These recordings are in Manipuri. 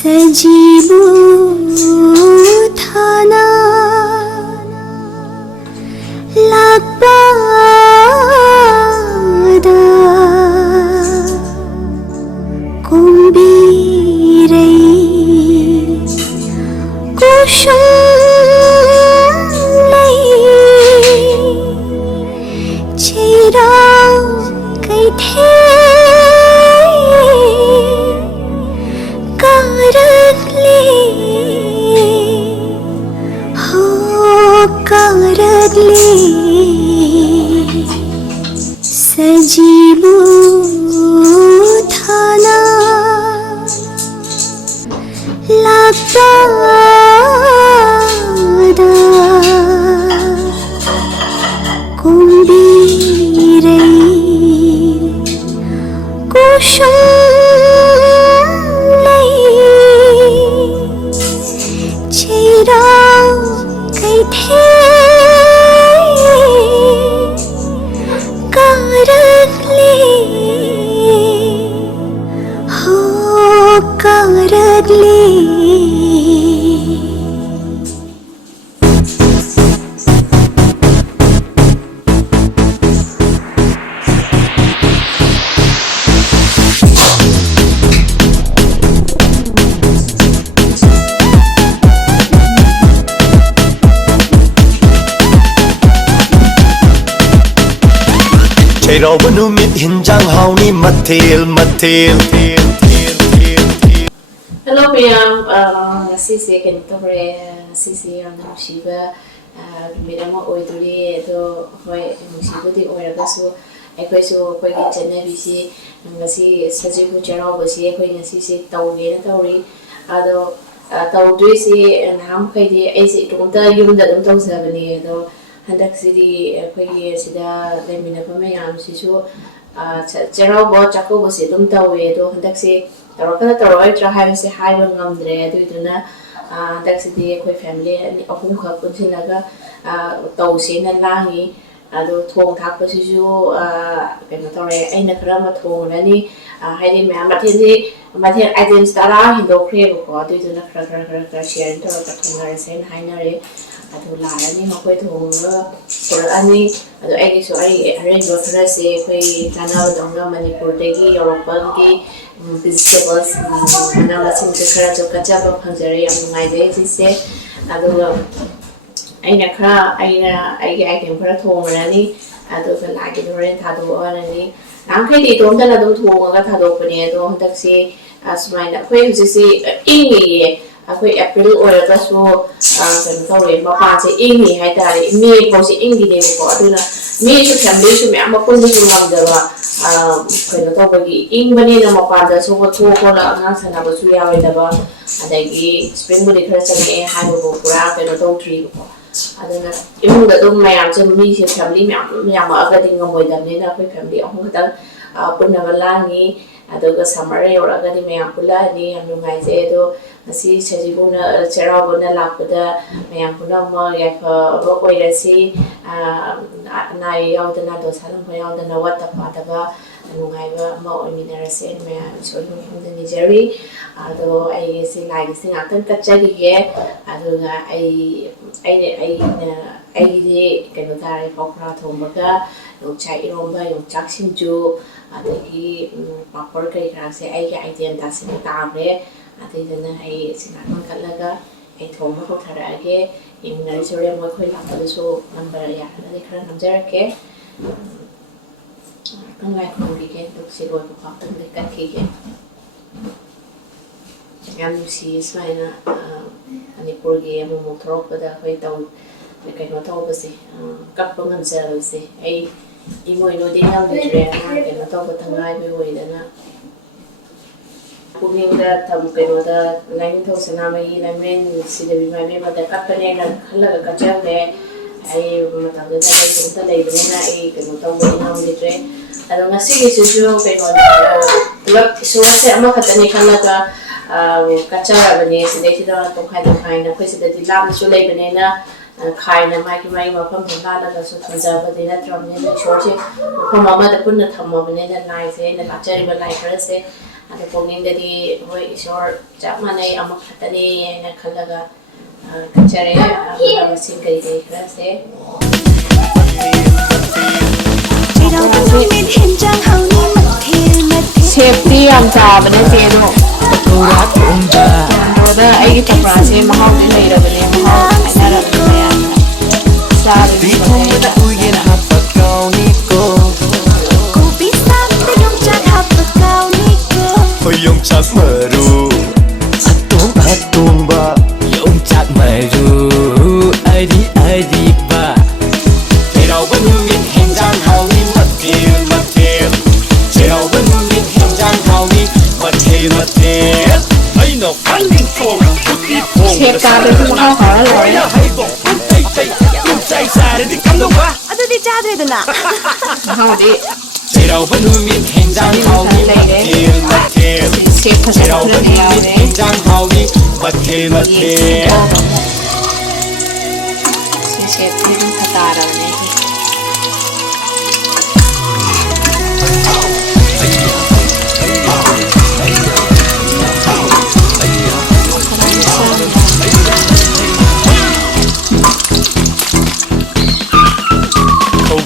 सजीवो थाना lakpada kumbirai kushulai cheirau kai the karatli ho karatli सजीवो थाना lakpada kumbirai kushulai cheirau kai the karatli ho karatli Cheiraoba numit hinjang hauni mathil. Hello, Miriam. Sisi kan tore sisi yang musiba Miriam oiduri itu hoi musiba di orang kasu. Aku itu koi kita bisi ngasi sajibu Cheiraoba si aku ngasi si tahu tauri. Ado tahu tu si nam kai di esi tungta yunda tahu sabani ado hendak sidi koi sida lemina pemayan sisu Cheiraoba cakup si tahu ado hendak si Taroka taroy trahay si high ngamdre aduna taxi koi family ni ahum kha punsilaga tawsi na lahi ado thong thakpa sisu kena tore aina khara ma thong lani haidi ma mathen items tara hindo khre ko aduna khara share to ka thonga sen hainare ado la ani makoi thong por ani ado ai so ai arrange khara se koi kana donga Manipur degi Europe ki vegetables mana macam khara jo kachaba phangare yang ngai de se ado aina khara aina ai item khara thongrani ado ka lagi dore thado anani angkai di tom dana dum thonga thado pane ado handak se asmaina khoi husi se ingi akoi April oira so kan tore mapa se ingi hai tare me ko se ingi ne ko aduna me su family su me amapun ni ngamdaba kena tau bagi ing bani nama pada so ko la nga sana ba su ya wai da ba adagi spring body khara chane hai bo pura kena tau tri ko adana imung da dum mayam che mi se family me aga ding ngoi da ne na koi family ahung ta punna balangi adoga summer ora ga di mayam pula ni am ngai je do asi sajibuna Cheiraoba na lakpada mayam puna ma ya ka ro koi ra si nai yaw da na do salam ko yaw da na wat ta pa da ba nungaiba ma oiminarase mayam so hum ni jerry ado ai si lai si ngatan katchari ge ado ga ai de keno tare phokra thombaga no Cheiraoba yong chaksinju adagi papor kai krase ai ga idea ta sin ta bre ati dana ai sinakon kalaga ai thomba ko thara ge imnari sore mo khoi la pa so number ya na de khara namjara ke kan lai ko ri ke to si ro ko pa tan de kat ki ke yam si ismaina Manipur ge mo mo throk pa da khoi taw kai no taw ba si kap pa ngam sa ro si ai imoi no de hal de re na kai no taw ba tangai be woi da na Puming da tam keno da 9,000 amai na men si de bimai me ma da kapane na khala ga kachang de ai matam da da ta lei bene na ai keno taw ba nam de tre ado ngasi gi su keno da tulak so se ama khatani khala ka kachara bane si de ti da to khai na khoi si de ti lam su lei bene na khai na mai ma pham thla la da so thanja ba de na tram ne na short se pham ma da pun na tham ma bane na nai se na kachari ba lai khara se ꯑꯗꯣ ꯄꯨꯛꯅꯤꯡꯗꯗꯤ ꯍꯣꯏ ꯏꯁꯣꯔ ꯆꯞ ꯃꯥꯟꯅꯩ ꯑꯃꯈꯛꯇꯅꯤ ꯍꯥꯏꯅ ꯈꯜꯂꯒ ꯀꯠꯆꯔꯦ ꯃꯅꯥ ꯃꯁꯤꯡ ꯀꯔꯤ ꯀꯔꯤ ꯈꯔꯁꯦ ꯁꯦꯞꯇꯤ ꯌꯥꯝ ꯆꯥꯕ ꯅꯠꯇꯦ ꯑꯗꯣ ꯀꯣꯟꯗꯣꯗ ꯑꯩꯒꯤ ꯄꯀꯣꯔꯥꯁꯦ ꯃꯍꯥꯎꯗꯤ ꯂꯩꯔꯕꯅꯦ ꯃꯍꯥꯎ ꯍꯥꯏꯅꯔꯕꯅꯦ ꯃꯌꯥꯝꯅ ꯆꯥꯕꯗꯤ Yongchak maru atumba Yongchak maru ari ari ba Cheiraoba numit henjang hauni mathel Cheiraoba numit henjang hauni mathel Aino finding phone Chef chaabe fu mahau hara loi Chai sare di kam dong ba Adu di chadredana mahau di Cheiraoba numit henjang hauni mathel Chef Cheiraoba phasakhdane yawe numit henjang hauni mathel Chef ni dum khatarabane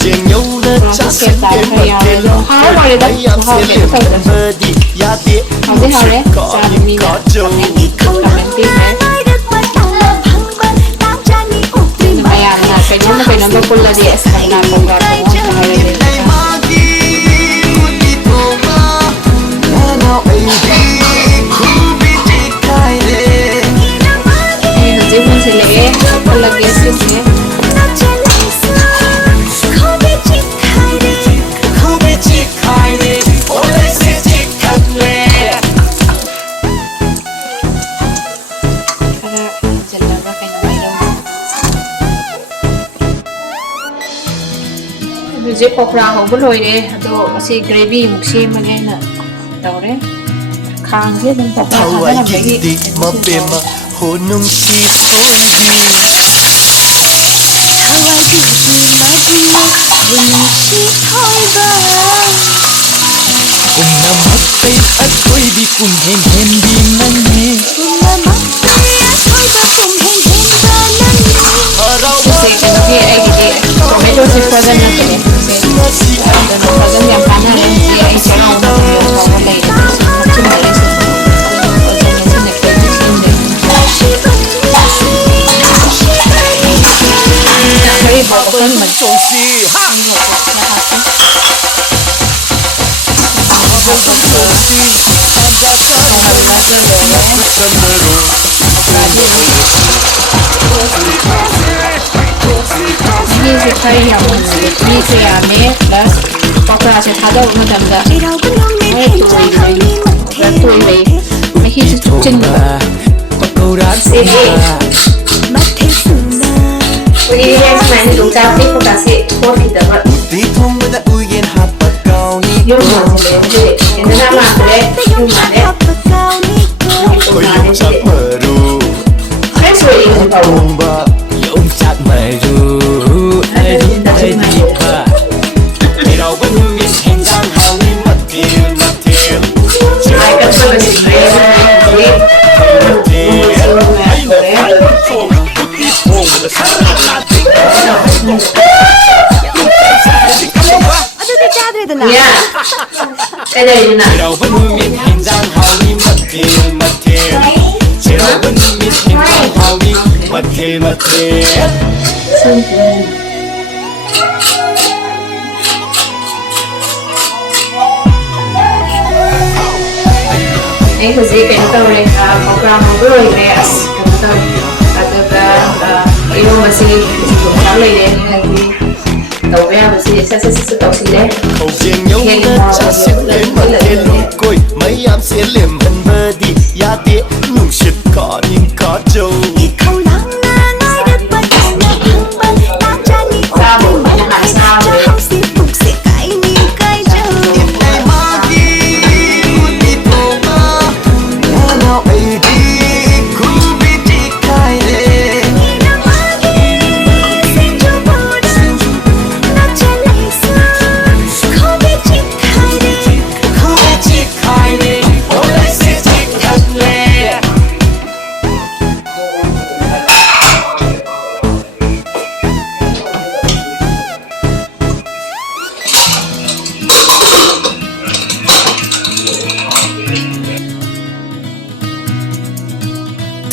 Jeng nhau na cha sen em ma ken ai am se le ba di ya de ko ni ko jo mayamna kainam pulladi asna kongar Hujik pokra hauba loire ado asi gravy muk semagena tawre khang se dum pokra Hawai hada bagi di ma pema honung si soidi Kung namatay at ko'y di kung hen di nani se kana di ai di tomato se frozen na kene se ado no frozen ya pana re se ai se no no no lai chu mai se very important man chong si ha ये से खाई हम ये से आने प्लस पकड़ा से थादा उन तंदा ये तो ये मैं ही से चुचन Pakora से ये मैंने लोग जाते पकड़ा से बहुत ही दबा di thong da uyen ha pa kaw ni यो माने ले ये ना माने यो माने ko yongchak maru मैं सोई हूँ पाऊ atumba Yongchak maru ari ari ba Cheiraoba numit henjang hauni mathel आई का तो बस ये या कैसे इतना Cheiraoba numit henjang hauni mathel Cheiraoba numit henjang hauni mathel Ini khusus kita oleh program ngobrol ini as kita ada itu masih belum tahu ini lagi tahu ya masih saya tahu sih deh jeng nhau na cha sen em ma ken koi mai am se lem han ba di ya de nung shit ka nin ka jo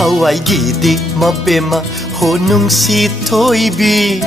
hawai gidi mabema honung si toibi